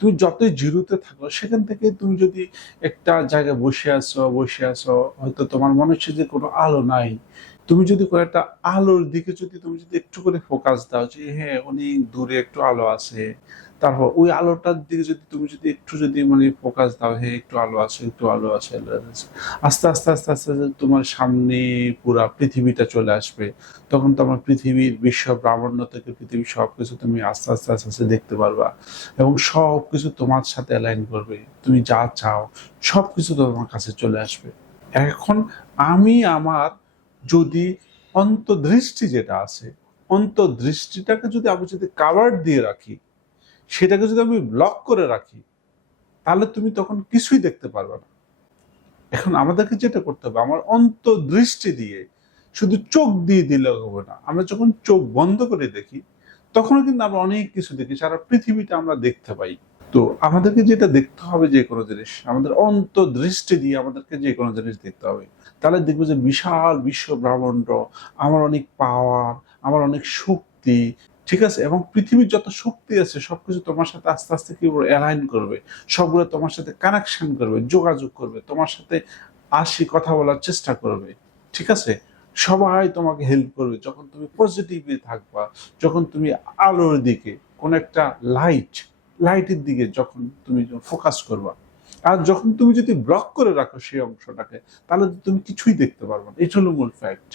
তুমি যতই জিরোতে থাকো, সেখান থেকে তুমি যদি একটা জায়গায় বসে আসো বসে আসো হয়তো তোমার মনে হচ্ছে যে কোনো আলো নাই। তুমি যদি কয়েকটা আলোর দিকে যদি তুমি যদি একটু করে ফোকাস দাও যে হ্যাঁ অনেক দূরে একটু আলো আছে তারপর ওই আলোটার দিকে যদি তুমি যদি একটু যদি মানে ফোকাস দাও হ্যাঁ একটু আলো আছে, একটু আলো আছে আস্তে আস্তে আস্তে আস্তে তোমার সামনে পুরা পৃথিবীটা চলে আসবে। তখন তোমার পৃথিবীর বিশ্ব, ব্রাহ্মণ্য থেকে পৃথিবীর সবকিছু তুমি আস্তে আস্তে আস্তে আস্তে দেখতে পারবা। এবং সব কিছু তোমার সাথে অ্যালাইন করবে। তুমি যা চাও সব কিছু তোমার কাছে চলে আসবে। এখন আমি, আমার যদি অন্তর্দৃষ্টি যেটা আছে, অন্তর্দৃষ্টিটাকে যদি আমি যদি কাভার দিয়ে রাখি সেটাকে যদি আমি ব্লক করে রাখি, তাহলে তুমি তখন কিছুই দেখতে পারবে না। এখন আমাদেরকে যেটা করতে হবে, আমার অন্তর্দৃষ্টি দিয়ে শুধু চোখ দিয়ে দিলে হবে না, আমরা যখন চোখ বন্ধ করে দেখি, তখনও কিন্তু আমরা অনেক কিছু দেখি, সারা পৃথিবীটা আমরা দেখতে পাই। তো আমাদেরকে যেটা দেখতে হবে যে কোনো জিনিস, আমাদের অন্তর্দৃষ্টি দিয়ে আমাদেরকে যে কোনো জিনিস দেখতে হবে, তাহলে দেখব যে বিশাল বিশ্ব ব্রহ্মাণ্ড, আমার অনেক পাওয়ার আমার অনেক শক্তি ঠিক আছে? এবং পৃথিবীর যত শক্তি আছে, সবকিছু তোমার সাথে আস্তে আস্তে কি অ্যালাইন করবে। সবগুলো তোমার সাথে কানেকশন করবে, যোগাযোগ করবে, তোমার সাথে আসি, কথা বলার চেষ্টা করবে। ঠিক আছে? সবাই তোমাকে হেল্প করবে। যখন তুমি পজিটিভলি থাকবা, যখন তুমি আলোর দিকে, কোন একটা লাইট লাইটের দিকে যখন তুমি ফোকাস করবা, আর যখন তুমি যদি ব্লক করে রাখো সেই অংশটাকে, তাহলে তুমি কিছুই দেখতে পারবে না। এটা হলো মূল ফ্যাক্ট